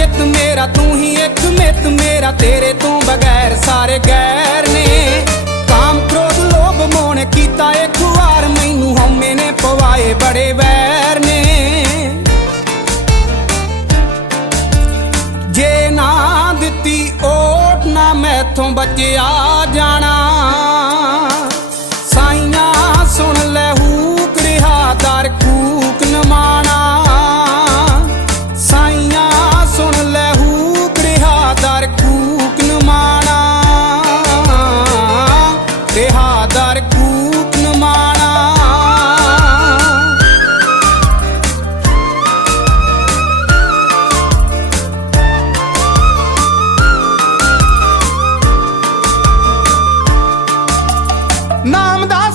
ਚਿੱਤ ਮੇਰਾ, ਤੂੰ ਹੀ ਇੱਕ ਮਿੱਤ ਮੇਰਾ, ਤੇਰੇ ਤੋਂ ਬਗੈਰ ਸਾਰੇ ਗੈਰ ਨੇ। ਕਾਮ, ਕ੍ਰੋਧ, ਲੋਭ, ਮੋਹ ਕੀਤਾ ਇੱਕ ਵਾਰ, ਮੈਨੂੰ ਹਉਮੈ ਨੇ ਪਵਾਏ ਬੜੇ ਵੈਰ ਨੇ। ਜੇ ਨਾ ਦਿੱਤੀ ਓਟ, ਨਾ ਮੈਥੋਂ ਬਚਿਆ ਜਾਣਾ। ਦਰ ਕੂਟ ਨਮਾਣਾ। ਨਾਮ ਦਾ